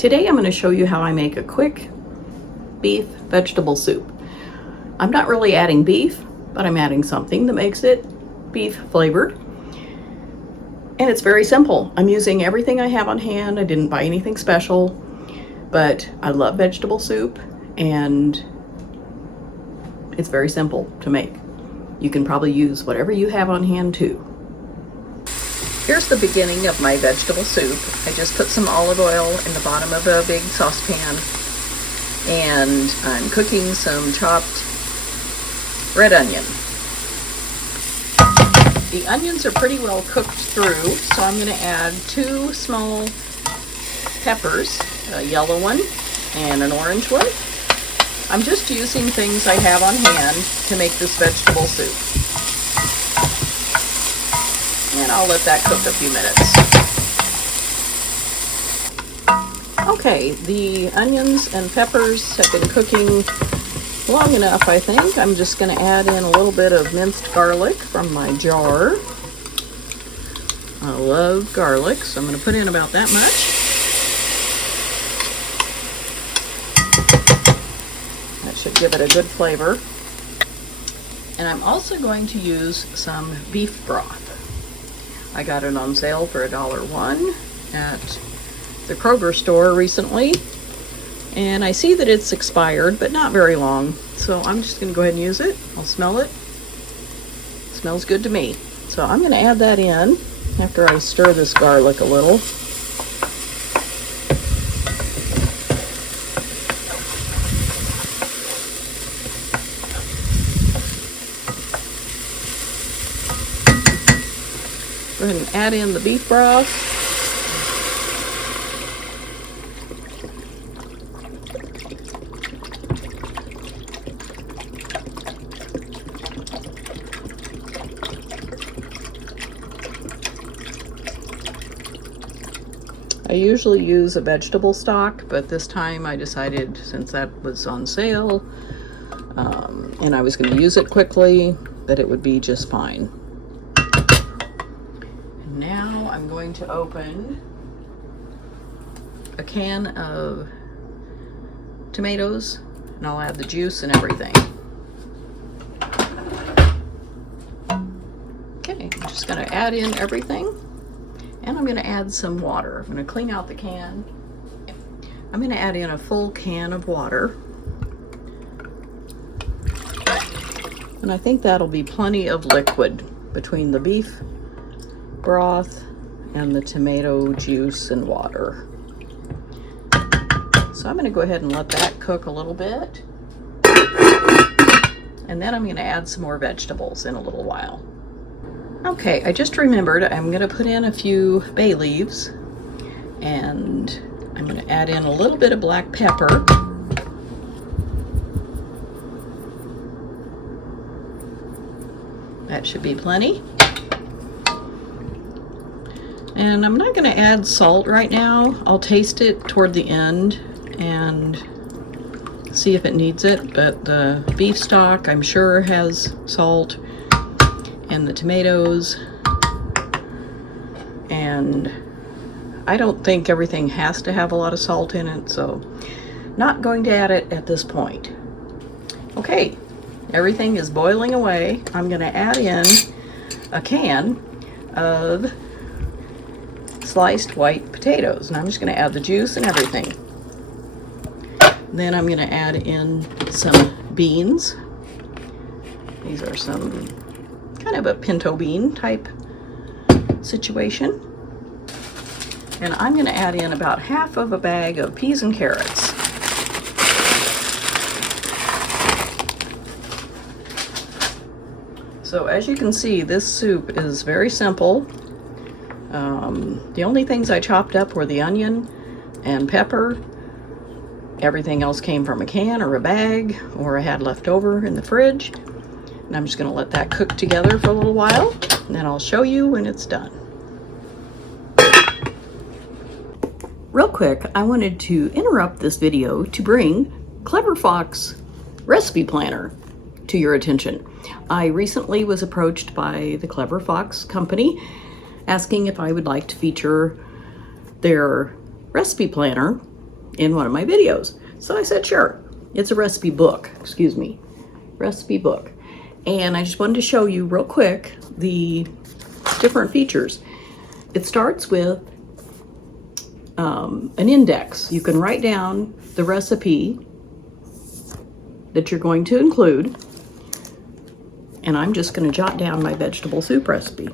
Today I'm going to show you how I make a quick beef vegetable soup. I'm not really adding beef, but I'm adding something that makes it beef flavored. And it's very simple. I'm using everything I have on hand. I didn't buy anything special, but I love vegetable soup and it's very simple to make. You can probably use whatever you have on hand too. Here's the beginning of my vegetable soup. I just put some olive oil in the bottom of a big saucepan and I'm cooking some chopped red onion. The onions are pretty well cooked through, so I'm going to add 2 small peppers, a yellow one and an orange one. I'm just using things I have on hand to make this vegetable soup. And I'll let that cook a few minutes. Okay, the onions and peppers have been cooking long enough, I think. I'm just going to add in a little bit of minced garlic from my jar. I love garlic, so I'm going to put in about that much. That should give it a good flavor. And I'm also going to use some beef broth. I got it on sale for $1 at the Kroger store recently, and I see that it's expired, but not very long, so I'm just going to go ahead and use it. I'll smell it. It smells good to me. So I'm going to add that in after I stir this garlic a little. Go ahead and add in the beef broth. I usually use a vegetable stock, but this time I decided, since that was on sale, and I was going to use it quickly, that it would be just fine. Now I'm going to open a can of tomatoes and I'll add the juice and everything. Okay, I'm just going to add in everything and I'm going to add some water. I'm going to clean out the can. I'm going to add in a full can of water. And I think that'll be plenty of liquid between the beef broth and the tomato juice and water. So I'm going to go ahead and let that cook a little bit. And then I'm going to add some more vegetables in a little while. Okay, I just remembered I'm going to put in a few bay leaves and I'm going to add in a little bit of black pepper. That should be plenty. And I'm not going to add salt right now. I'll taste it toward the end and see if it needs it. But the beef stock, I'm sure, has salt, and the tomatoes. And I don't think everything has to have a lot of salt in it, so not going to add it at this point. Okay, everything is boiling away. I'm going to add in a can of sliced white potatoes, and I'm just going to add the juice and everything. Then I'm going to add in some beans. These are some kind of a pinto bean type situation. And I'm going to add in about half of a bag of peas and carrots. So as you can see, this soup is very simple. The only things I chopped up were the onion and pepper. Everything else came from a can or a bag, or I had left over in the fridge. And I'm just going to let that cook together for a little while, and then I'll show you when it's done. Real quick, I wanted to interrupt this video to bring Clever Fox Recipe Planner to your attention. I recently was approached by the Clever Fox company asking if I would like to feature their recipe planner in one of my videos. So I said, sure. It's a recipe book, excuse me, recipe book. And I just wanted to show you real quick the different features. It starts with an index. You can write down the recipe that you're going to include. And I'm just going to jot down my vegetable soup recipe.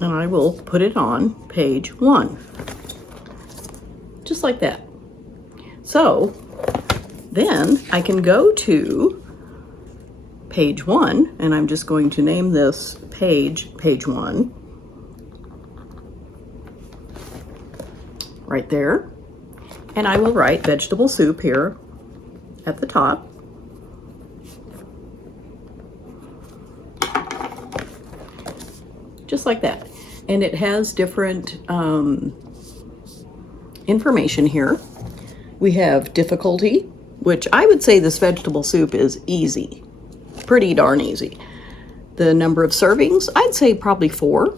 And I will put it on page 1. Just like that. So then I can go to page 1, and I'm just going to name this page 1. Right there. And I will write vegetable soup here at the top. Just like that. And it has different information here. We have difficulty, which I would say this vegetable soup is easy. Pretty darn easy. The number of servings, I'd say probably 4.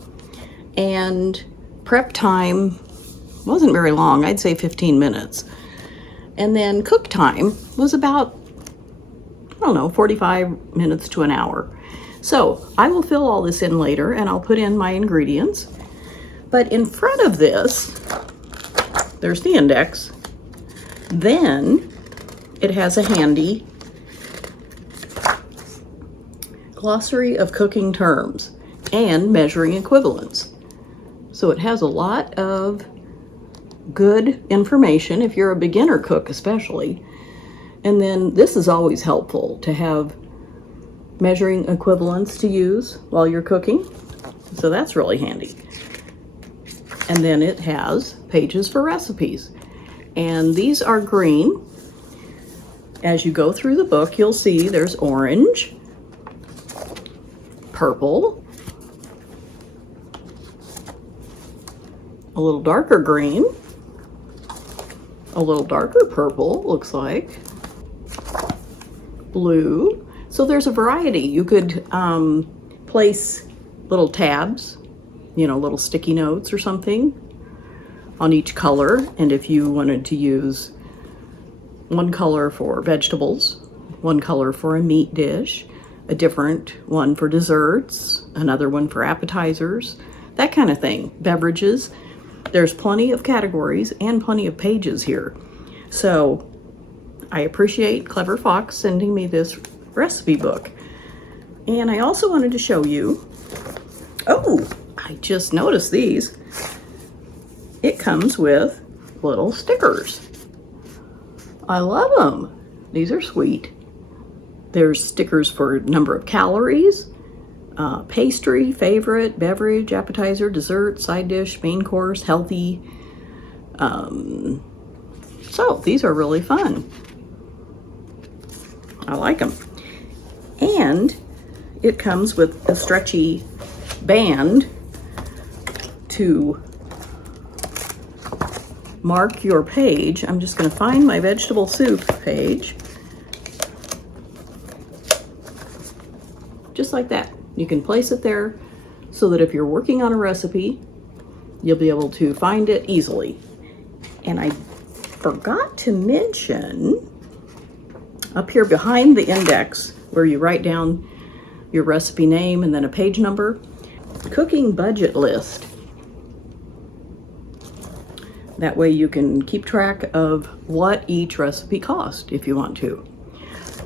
And prep time wasn't very long. I'd say 15 minutes. And then cook time was about, I don't know, 45 minutes to an hour. So I will fill all this in later, and I'll put in my ingredients. But in front of this, there's the index. Then it has a handy glossary of cooking terms and measuring equivalents. So it has a lot of good information if you're a beginner cook especially. And then this is always helpful to have measuring equivalents to use while you're cooking. So that's really handy. And then it has pages for recipes. And these are green. As you go through the book, you'll see there's orange, purple, a little darker green, a little darker purple, looks like, blue. So there's a variety. You could place little tabs, you know, little sticky notes or something on each color. And if you wanted to use one color for vegetables, one color for a meat dish, a different one for desserts, another one for appetizers, that kind of thing. Beverages. There's plenty of categories and plenty of pages here. So I appreciate Clever Fox sending me this recipe book. And I also wanted to show you, oh, I just noticed these. It comes with little stickers. I love them. These are sweet. There's stickers for number of calories, pastry, favorite, beverage, appetizer, dessert, side dish, main course, healthy. So these are really fun. I like them. And it comes with a stretchy band to mark your page. I'm just going to find my vegetable soup page. Just like that. You can place it there so that if you're working on a recipe, you'll be able to find it easily. And I forgot to mention up here behind the index where you write down your recipe name and then a page number, cooking budget list. That way you can keep track of what each recipe cost if you want to.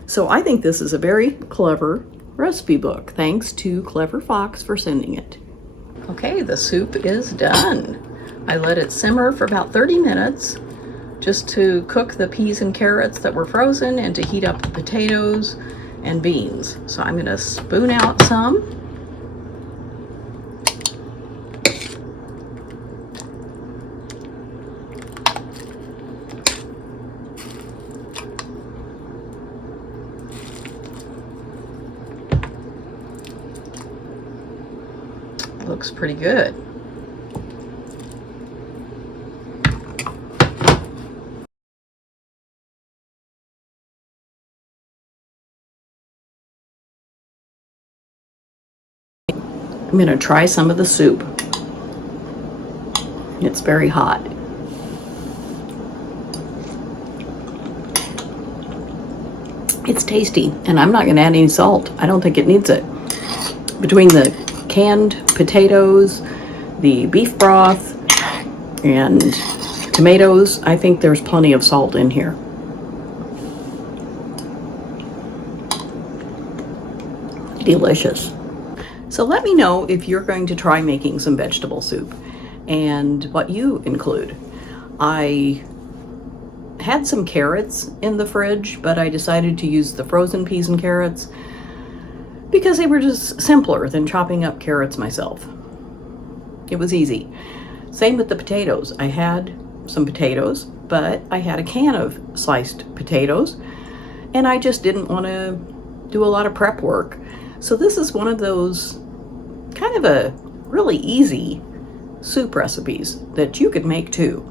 So I think this is a very clever recipe book. Thanks to Clever Fox for sending it. Okay, the soup is done. I let it simmer for about 30 minutes just to cook the peas and carrots that were frozen and to heat up the potatoes and beans. So I'm going to spoon out some. Looks pretty good. I'm going to try some of the soup. It's very hot. It's tasty, and I'm not going to add any salt. I don't think it needs it. Between the canned potatoes, the beef broth, and tomatoes, I think there's plenty of salt in here. Delicious. So let me know if you're going to try making some vegetable soup and what you include. I had some carrots in the fridge, but I decided to use the frozen peas and carrots because they were just simpler than chopping up carrots myself. It was easy. Same with the potatoes. I had some potatoes, but I had a can of sliced potatoes, and I just didn't want to do a lot of prep work. So this is one of those kind of a really easy soup recipes that you could make too.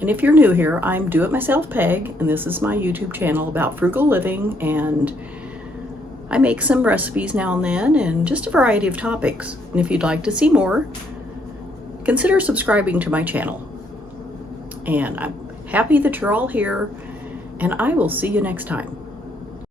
And if you're new here, I'm Do It Myself Peg, and this is my YouTube channel about frugal living, and I make some recipes now and then and just a variety of topics. And if you'd like to see more, consider subscribing to my channel. And I'm happy that you're all here, and I will see you next time.